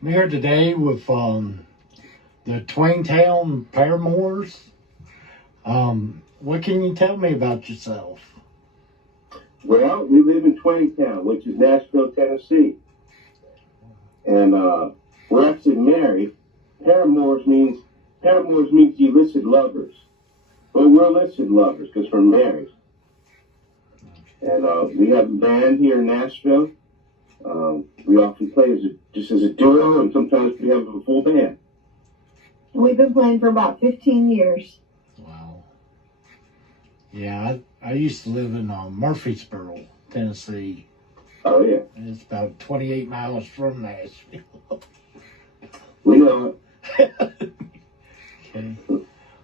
I'm here today with the Twangtown Paramours. What can you tell me about yourself? Well, we live in Twangtown, which is Nashville, Tennessee. And we're actually married. Paramours means illicit lovers. Well, we're illicit lovers because we're married. And we have a band here in Nashville. We often play just as a duo, and sometimes we have a full band. We've been playing for about 15 years. Wow. Yeah, I used to live in Murfreesboro, Tennessee. Oh, yeah. And it's about 28 miles from Nashville. We know it. Okay.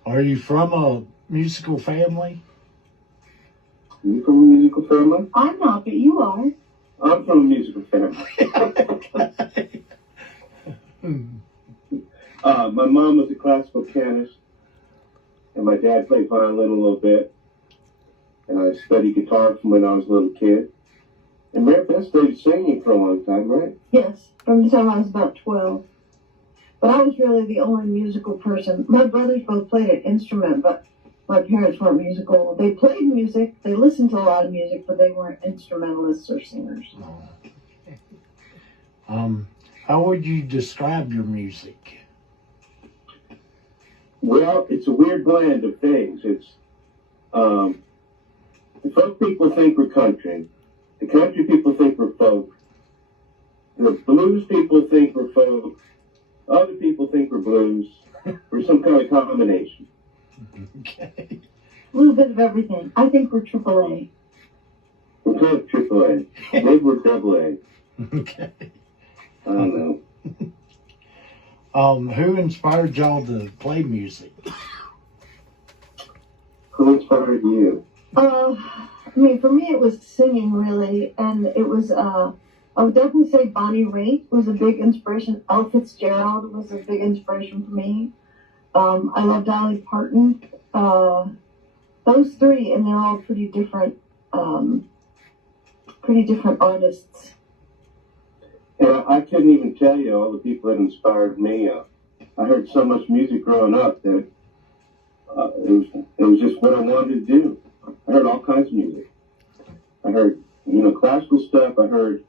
Are you from a musical family? You from a musical family? I'm not, but you are. I'm from a musical family. My mom was a classical pianist, and my dad played violin a little bit. And I studied guitar from when I was a little kid. And Mary Beth stayed singing for a long time, right? Yes, from the time I was about 12. But I was really the only musical person. My brothers both played an instrument, but my parents weren't musical. They played music, they listened to a lot of music, but they weren't instrumentalists or singers. How would you describe your music? Well, it's a weird blend of things. It's the folk people think we're country. The country people think we're folk. The blues people think we're folk. Other people think we're blues. We're some kind of combination. Okay. A little bit of everything. I think we're AAA. We're kind of AAA. Maybe we're AA. Okay. I don't know. Who inspired y'all to play music? Who inspired you? For me, it was singing, really. And it was, I would definitely say Bonnie Raitt was a big inspiration. Ella Fitzgerald was a big inspiration for me. I love Dolly Parton. Those three, and they're all pretty different artists. And I couldn't even tell you all the people that inspired me. I heard so much music growing up that it was just what I wanted to do. I heard all kinds of music. I heard, classical stuff. I heard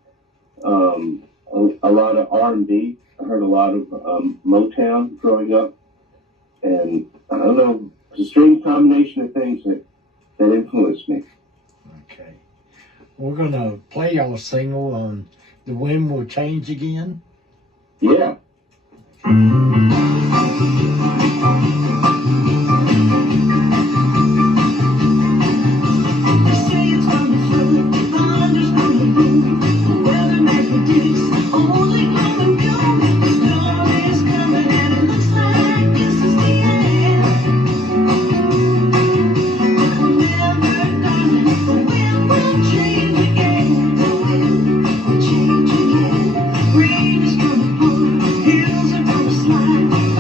a lot of R&B. I heard a lot of Motown growing up. And I don't know, it's a strange combination of things that influenced me. Okay. We're going to play y'all a single on The Wind Will Change Again. Yeah. Rain is gonna pour, hills are gonna slide.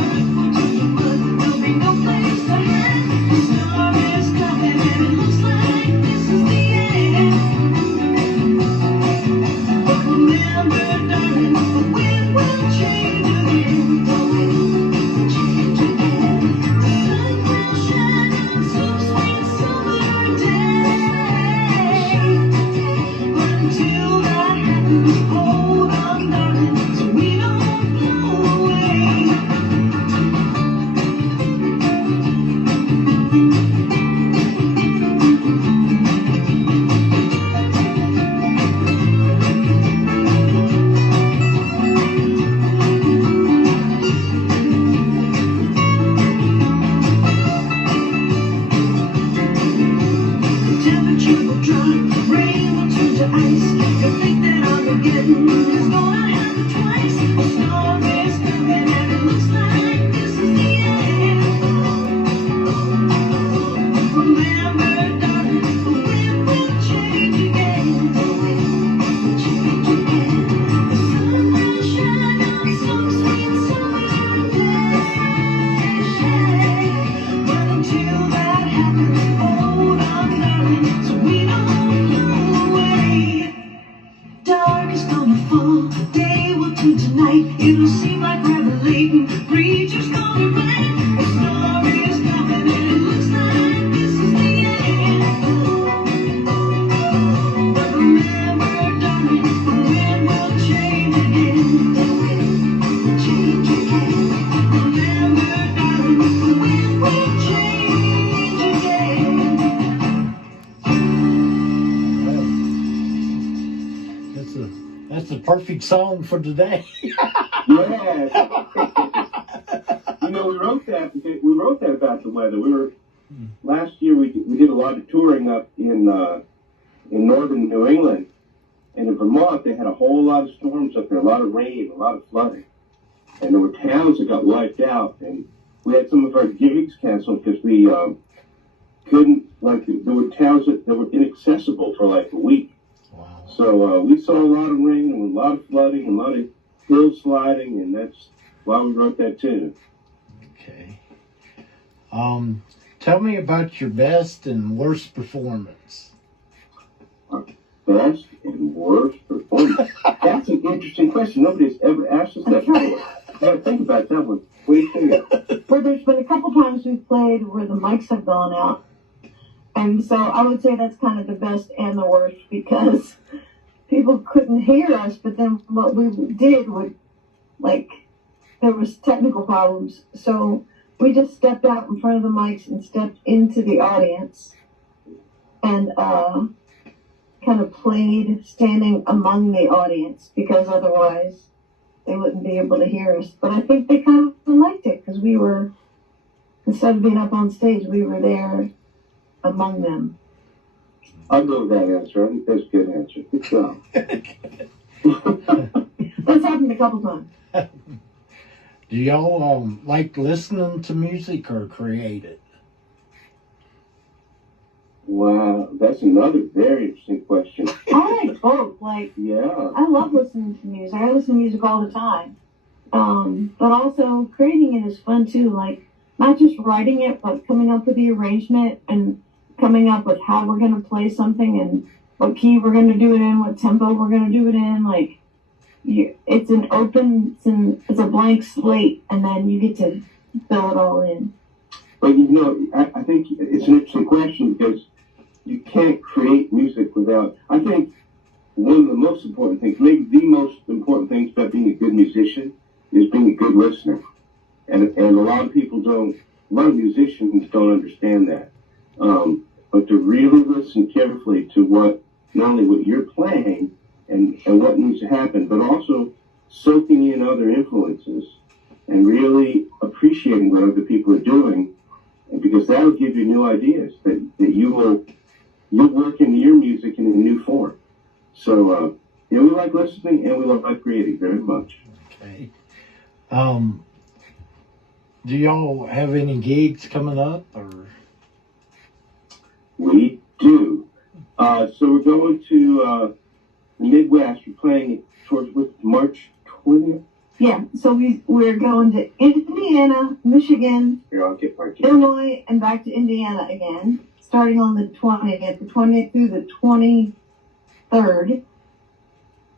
beautiful day will do tonight. It'll seem like revelating. Preacher's gonna rain. The story is coming and it looks like this is the end. But remember, darling, the wind will change again. The wind will change again. Remember, darling, the wind will change again. Well, that's the perfect song for today. Yeah. You know, we wrote that about the weather. Last year we did a lot of touring up in northern New England, and in Vermont they had a whole lot of storms up there, a lot of rain, a lot of flooding, and there were towns that got wiped out, and we had some of our gigs canceled because we couldn't, like, there were towns that were inaccessible for like a week. Wow. So we saw a lot of rain and a lot of flooding and a lot of hill sliding, and that's why we wrote that tune. Okay. Tell me about your best and worst performance. Best and worst performance? That's an interesting question. Nobody's ever asked us that before. I gotta think about that one. What do you think? Well, there's been a couple times we've played where the mics have gone out. And so I would say that's kind of the best and the worst, because people couldn't hear us, but then what we did would, like, there was technical problems. So we just stepped out in front of the mics and stepped into the audience and kind of played standing among the audience, because otherwise they wouldn't be able to hear us. But I think they kind of liked it, because we were, instead of being up on stage, we were there among them. I'll go with that answer. I think that's a good answer. Good job. That's happened a couple times. Do y'all like listening to music or create it? Wow, that's another very interesting question. I like both. Like, Yeah. I love listening to music. I listen to music all the time. But also creating it is fun too. Like, not just writing it, but coming up with the arrangement and coming up with how we're going to play something and what key we're going to do it in, what tempo we're going to do it in. Like, it's a blank slate, and then you get to fill it all in. But you know, I think it's an interesting question, because you can't create music without, I think one of the most important things, maybe the most important things about being a good musician, is being a good listener. And a lot of people a lot of musicians don't understand that. But to really listen carefully to not only what you're playing and what needs to happen, but also soaking in other influences and really appreciating what other people are doing, and because that'll give you new ideas that you'll work into your music in a new form. So, we like listening and we like creating very much. Okay. Do y'all have any gigs coming up, or? We do. So we're going to the Midwest. We're playing towards March 20th. Yeah, so we're going to Indiana, Michigan, Here, I'll get my Illinois, and back to Indiana again, starting on the 20th through the 23rd.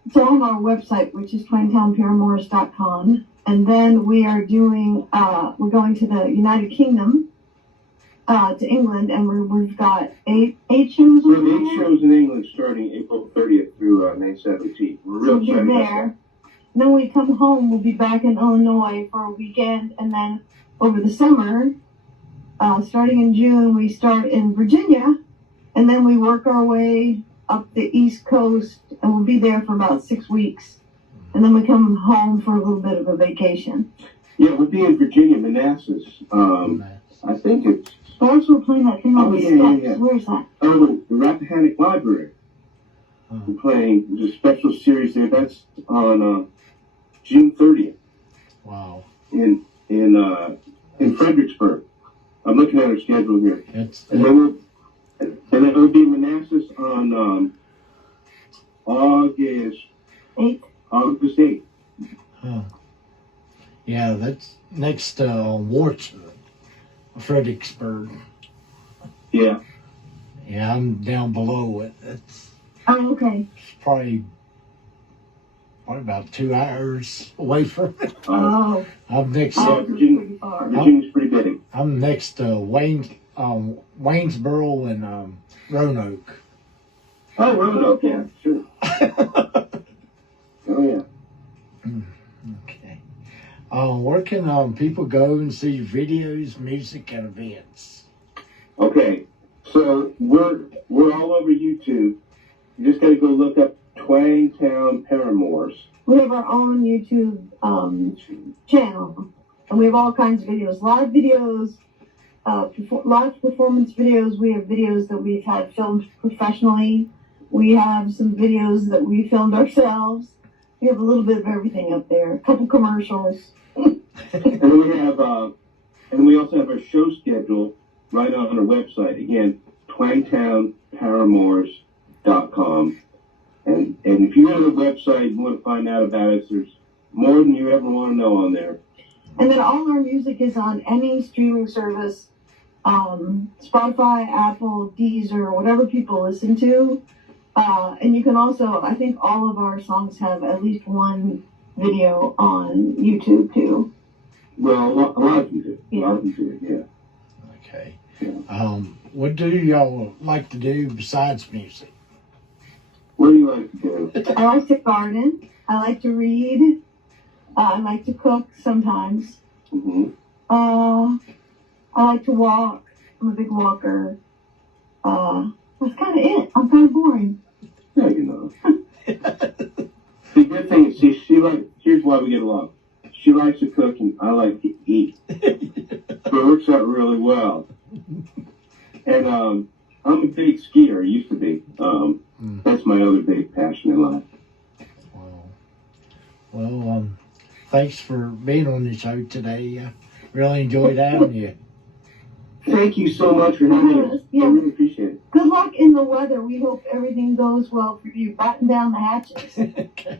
It's on our website, which is twangtownparamours.com. And then we are we're going to the United Kingdom, to England, and we've got eight shows. We have 8 shows in England starting April 30th through May 17th. We're real We'll be excited about there. Then when we come home, we'll be back in Illinois for a weekend, and then over the summer, starting in June, we start in Virginia, and then we work our way up the East Coast, and we'll be there for about 6 weeks, and then we come home for a little bit of a vacation. Yeah, we'll be in Virginia, Manassas. I think it's... First, we're playing that thing on the steps. Yeah. Where's that? Oh, the Rappahannock Library. We're playing, there's a special series there. That's on June 30th. Wow. In Fredericksburg. I'm looking at our schedule here. And then we'll be in Manassas on August 8th. August 8th. Huh. Yeah, that's next Warts, Fredericksburg. Yeah. Yeah, I'm down below it. It's Oh, okay. probably probably about 2 hours away from it. Oh, I'm next. Yeah, oh, Virginia- pretty far. Virginia's pretty big. I'm next to Waynesboro and Roanoke. Oh, Roanoke, yeah, sure. Oh, yeah. Okay. Where can people go and see videos, music, and events? Okay, so we're all over YouTube. You just got to go look up Twangtown Paramours. We have our own YouTube channel, and we have all kinds of videos, live videos, live performance videos. We have videos that we've had filmed professionally. We have some videos that we filmed ourselves. We have a little bit of everything up there. A couple commercials. And we also have our show schedule right on our website. Again, twangtownparamours.com. And if you go to the website, you want to find out about us, there's more than you ever want to know on there. And then all our music is on any streaming service, Spotify, Apple, Deezer, whatever people listen to. And you can also, I think all of our songs have at least one video on YouTube too. Well, a lot of them do. A lot of them do, yeah. Okay. Yeah. What do y'all like to do besides music? What do you like to do? I like to garden. I like to read. I like to cook sometimes. Mm-hmm. I like to walk. I'm a big walker. That's kind of it. I'm kind of boring. No, you know. The good thing is, here's why we get along. She likes to cook and I like to eat. So it works out really well. And I'm a big skier, used to be. That's my other big passion in life. Well, thanks for being on the show today. Really enjoyed having you. Thank you so much for having us. Yeah. I really appreciate it. Good luck in the weather. We hope everything goes well for you. Batten down the hatches. Okay.